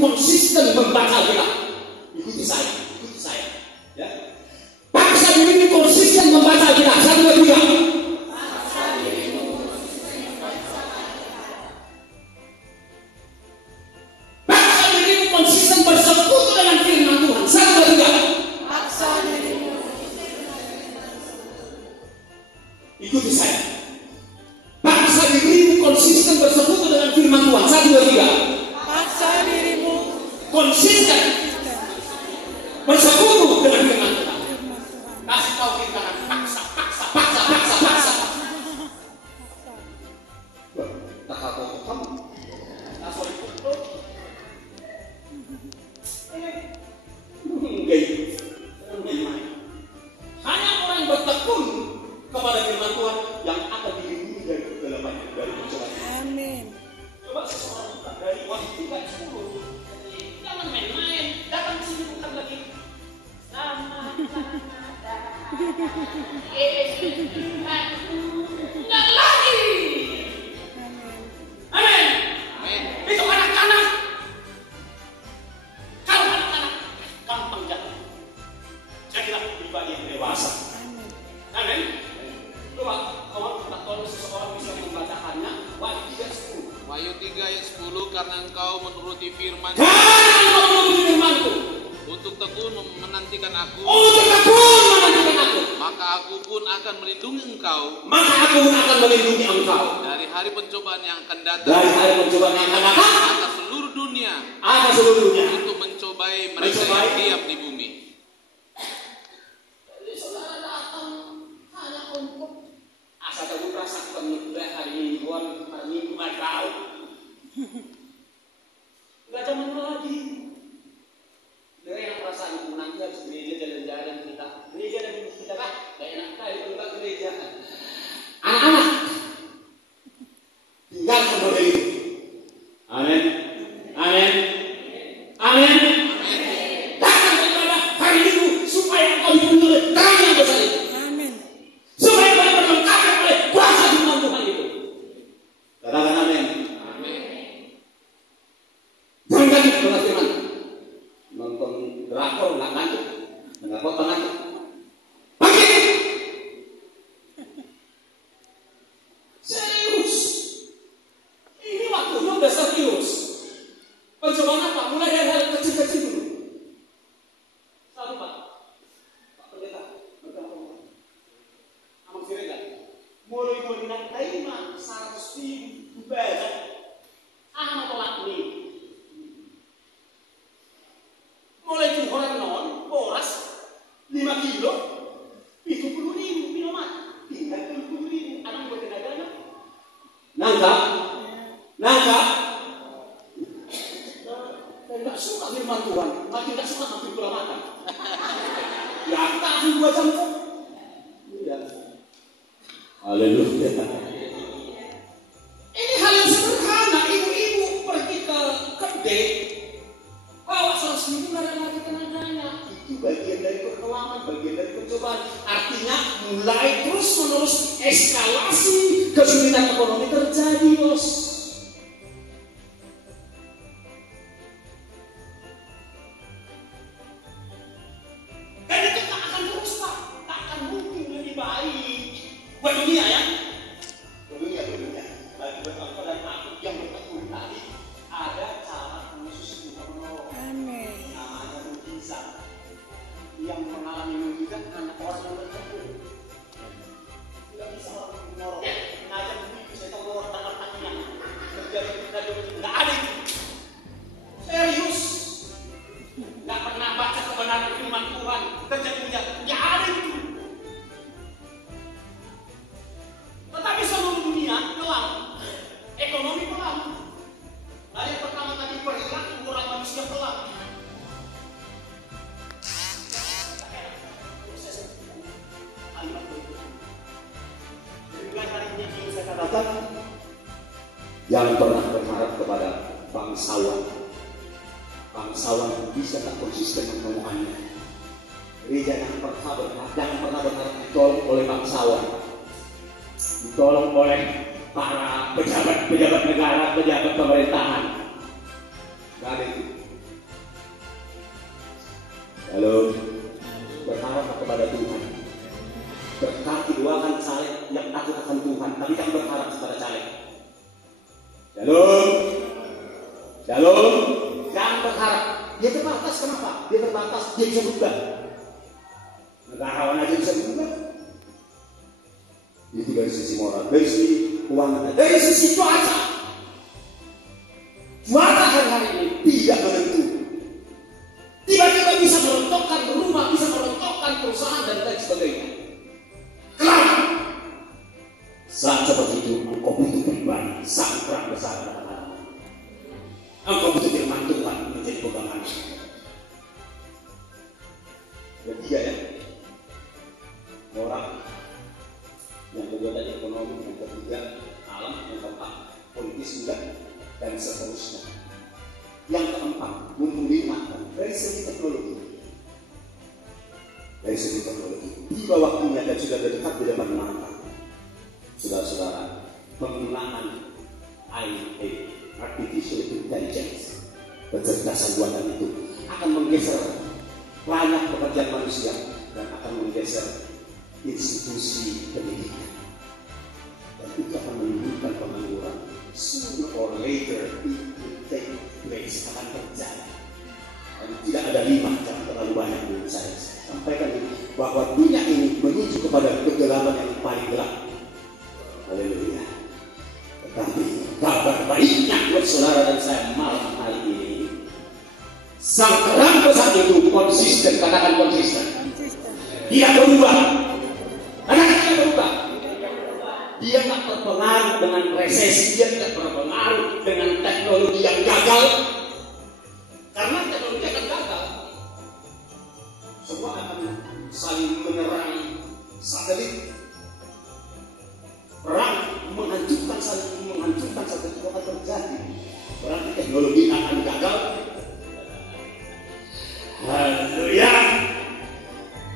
konsisten membaca Alkitab. Ikuti saya, ya. Paksa dirimu konsisten membaca Alkitab. 1, 2, 3. Paksa dirimu konsisten bersekutu dengan firman Tuhan. 1, 2, 3. Paksa dirimu. Ikuti saya. Paksa dirimu konsisten bersekutu dengan firman Tuhan. 1, 2, 3. Paksa dirimu Konsisten bersekutu dengan firman Tuhan. Kasih tahu kita paksa. Tak tahu kamu. Tak sorry betul. Hanya orang yang bertekun kepada firman Tuhan yang akan dilindungi dari kegelapan, dari pencobaan. Amin. Coba seseorang buka dari Wahyu 3:10. Jangan main-main, datang ke sini bukan lagi. Enggak lagi. Amin. Itu anak-anak. Kalau anak-anak gampang jatuh. Saya kira pribadi yang dewasa. Amin. Coba kalau seseorang bisa membacakannya, Wahyu 3:10. Wahyu 3:10, karena engkau menuruti firman untuk tekun menantikan aku, maka aku pun akan melindungi engkau dari hari pencobaan yang akan datang atas seluruh dunia untuk mencobai mereka yang diam di bumi. Jadi saudara datang hanya untuk asal kamu rasakan hari mingguan, hari minggu tahu. Gak zaman lagi. Dengan yang perasaan nanti harus gereja jalan-jalan gereja dan kita kan gak enak kali kalau gak gereja. Anak-anak tinggalkan model itu. Amin. Datang kepada hari minggu supaya kau dipenuhi terang yang besar itu. Amin. Supaya kau dilengkapi oleh kuasa firman Tuhan itu. Katakan amin. Jangan lagi dengan firman. Nonton drakor nggak ngantuk, nggak kok ngantuk. Pagi. Serius. Ini waktunya udah serius. Pencobaan apa? Mulai dari hal kecil-kecil dulu. Satu Pak Pendeta, Amang Siregar. Mulai menerima 100.000 budget. Ahmad tolak nih. Mulai tuh orang non, boras 5 kilo, 70.000 minuman, tinggal 70.000. Ada yang buat tenaga? Nangka. Tidak suka firman Tuhan, makin tidak suka makin kurang makan. Ya kita akan 2 jam kok. Iya. Haleluya. Ini hal yang sederhana. Ibu-ibu pergi ke kedai, bawa 100.000 nggak ada lagi tenaganya. Itu bagian dari perkelaman, bagian dari percobaan. Artinya mulai terus-menerus eskalasi kesulitan ekonomi terjadi, bos. Dan itu tak akan terus, Pak. Tak akan mungkin lebih baik buat dunia ya. Dunia. Bagi bertanggung dan aku yang bertekun tadi ada cara khusus untuk menolong. Amin. Namanya mujizat. Yang mengalami mujizat anak orang yang bertekun. Tidak bisa orang menolong. Ngajak begitu saya tahu orang tangan kakinya. Menjadi nggak ada itu. Serius. Nggak pernah baca kebenaran firman Tuhan. Terjadi mujizat. Nggak ada itu. Tetapi seluruh dunia kelam. Ekonomi kelam. Nah, yang pertama tadi perilaku orang manusia kelam. Saya katakan, jangan pernah berharap kepada bangsawan. Bangsawan bisa tak konsisten omongannya. Gereja jangan pernah berharap ditolong oleh bangsawan, ditolong oleh para pejabat negara, pejabat pemerintahan. Gak ada itu. Halo, berharap kepada Tuhan. Berkati doakan caleg yang takut akan Tuhan, tapi jangan berharap kepada caleg. Shalom, shalom. Jangan berharap. Dia terbatas, kenapa? Dia terbatas, dia bisa berubah. Negarawan aja bisa berubah. Itu dari sisi moral, dari sisi keuangan, dari sisi cuaca. Cuaca hari-hari ini tidak menentu. Tiba-tiba bisa merontokkan rumah, bisa merontokkan perusahaan dan lain sebagainya. Kenapa? Saat seperti itu, engkau butuh pribadi, sangat perang besar. Engkau butuh firman Tuhan menjadi pegangan. Ketiga ya, moral. Yang kedua tadi ekonomi, yang ketiga alam, yang keempat politis juga, dan seterusnya. Yang keempat, memperlihatkan dari segi teknologi. Dari segi teknologi, tiba waktunya dan sudah dekat di depan mata. Saudara-saudara, penggunaan AI, Artificial Intelligence, kecerdasan buatan itu akan menggeser banyak pekerjaan manusia dan akan menggeser institusi pendidikan. Dan itu akan menimbulkan pengangguran. Sooner or later it will take place, akan terjadi. Dan tidak ada lima, jangan terlalu banyak dulu saya sampaikan bahwa dunia ini menuju kepada kegelapan yang paling gelap. Haleluya. Tetapi kabar baiknya buat saudara dan saya malam hari ini, sang terang besar itu konsisten, katakan konsisten. Dia berubah. Katakan dia berubah. Dia tak terpengaruh dengan resesi, dia tidak terpengaruh dengan teknologi yang gagal. Karena teknologi akan gagal, semua akan saling menyerang satelit. Perang menghancurkan satelit itu akan terjadi. Berarti teknologi akan gagal. Haleluya.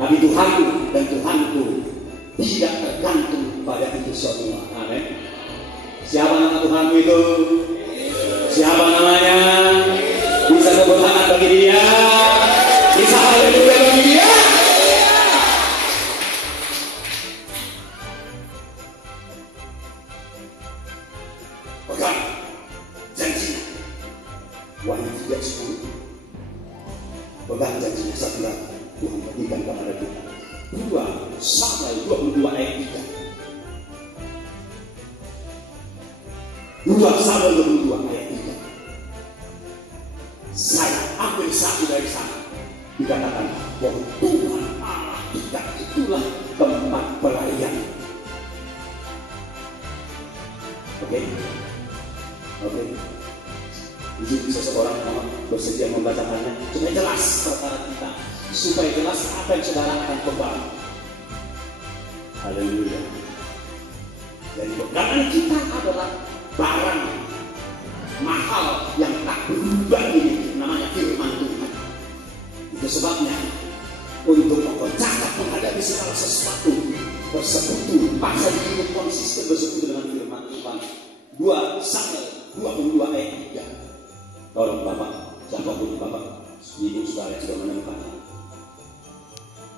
Tapi Tuhanku dan Tuhanku tidak tergantung pada itu semua. Amin. Siapa nama Tuhanku itu? Siapa namanya? Bisa tepuk tangan bagi dia. Bisa haleluya bagi dia. Pegang janjinya. Wahyu 3:10. Pegang janjinya satu lagi. Tuhan berikan kepada kita. 2 Samuel 22 ayat 3. 2 Samuel 22 ayat 3. Saya ambil satu dari sana. Dikatakan bahwa Tuhan Allah kita itulah tempat pelayan. Oke. Jadi seseorang bersedia membacakannya supaya jelas perkara kita, supaya jelas apa yang saudara akan kembali. Haleluya. Jadi pegangan kita adalah barang mahal yang tak berubah ini, namanya firman Tuhan. Itu sebabnya untuk mencatat menghadapi segala sesuatu bersekutu, paksa diri konsisten bersekutu dengan firman Tuhan. 2 Samuel 22 ayat 3. Tolong Bapak, siapapun Bapak, ibu saudara sudah menemukannya.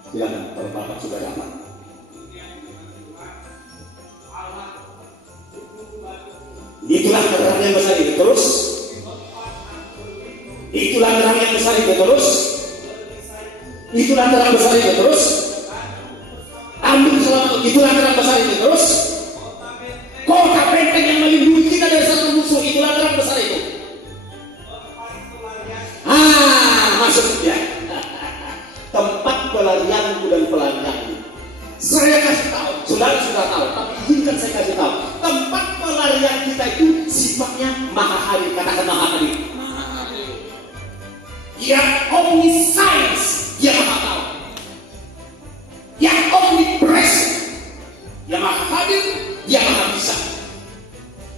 Silakan, kalau Bapak sudah dapat. Itulah terang yang besar itu terus. Itulah terang yang besar itu terus. Itulah terang besar itu terus. Ambil selama itulah terang besar itu terus. Kota benteng yang melindungi kita dari satu musuh, itulah terang besar itu. Maksudnya tempat pelarianku dan pelarianku. Saya kasih tahu, saudara sudah tahu, tapi izinkan saya kasih tahu. Tempat pelarian kita itu sifatnya maha hadir. Katakan maha hadir. Dia omniscience, dia maha tahu. Dia omnipresent, dia maha hadir, dia maha bisa.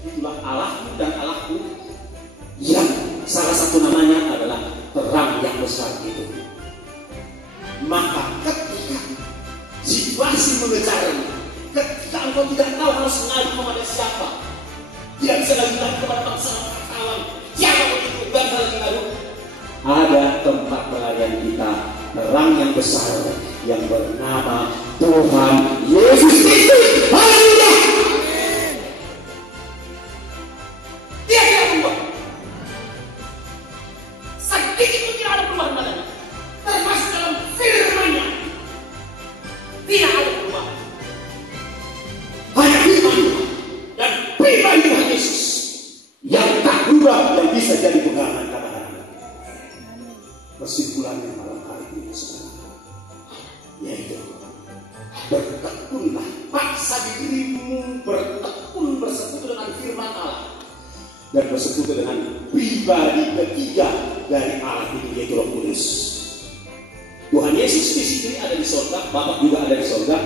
Itulah Allahmu dan Allahku yang salah satu namanya adalah terang yang besar itu. Maka ketika situasi mengejarmu, ketika engkau tidak tahu harus mengadu kepada siapa, tidak bisa lagi mengadu kepada bangsa kawan, siapa begitu bangsa lagi mengadu, ada tempat pelarian kita terang yang besar yang bernama Tuhan Yesus Kristus. Haleluya. Dia tidak berubah. Sedikit pun tidak ada perubahan padanya. Termasuk dalam firman-Nya. Tidak ada perubahan. Hanya firman Tuhan dan pribadi Tuhan Yesus yang tak berubah dan bisa jadi pegangan kata-kata. Kesimpulannya malam hari ini saudara, yaitu bertekunlah, paksa dirimu bertekun bersekutu dengan firman Allah dan bersekutu dengan pribadi ketiga dari Allah itu, yaitu Roh Kudus. Tuhan Yesus di sini ada di sorga, Bapa juga ada di sorga,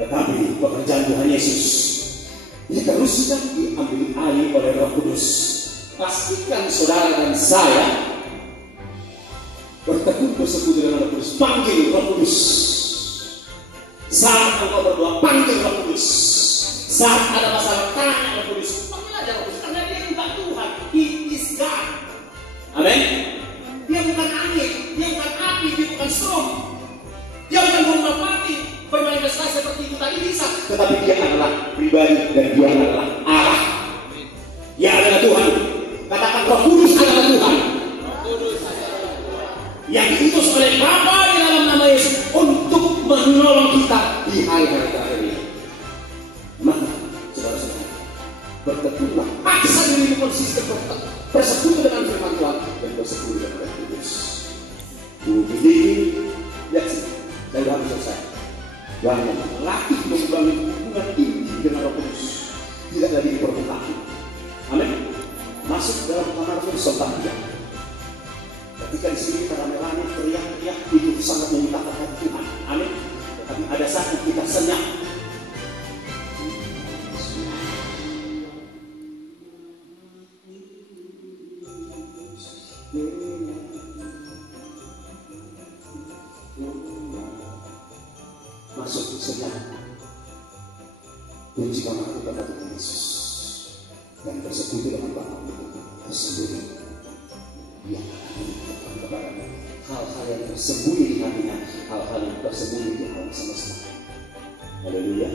tetapi pekerjaan Tuhan Yesus diteruskan, diambil alih oleh Roh Kudus. Pastikan saudara dan saya bertekun bersekutu dengan Roh Kudus. Panggil Roh Kudus. Saat engkau berdoa, panggil Roh Kudus. Saat ada masalah, tanya Roh Kudus. Panggil aja Roh Kudus, karena dia bukan Tuhan. He is God. Amin. Dia bukan angin, dia bukan api, dia bukan storm. Dia bukan gunung mati bermanifestasi seperti itu tadi bisa. Tetapi dia adalah pribadi dan dia adalah Allah. Dia adalah Tuhan. Katakan Roh Kudus adalah Tuhan. Yang diutus oleh Bapa di dalam nama Yesus untuk menolong kita di hari-hari terakhir ini. Maka saudara-saudara, bertekunlah, paksa dirimu konsisten bersekutu dengan firman Tuhan dan bersekutu dengan Roh Kudus. Lihat sini, saya sudah habis selesai. Jangan latih membangun hubungan inti dengan Roh Kudus, tidak lagi di permukaan. Amin. Masuk dalam kamar bersama dia. Ketika di sini kita rame-rame teriak-teriak, itu sangat memintakan hati Tuhan. Amin. Tetapi ada saat kita senyap. Masuk senyap. Kunci kamar itu pada Tuhan Yesus dan bersekutu dengan Bapa tersendiri. Yang akan kepada hal-hal yang tersembunyi di hatinya, hal-hal yang tersembunyi di alam semesta. Haleluya.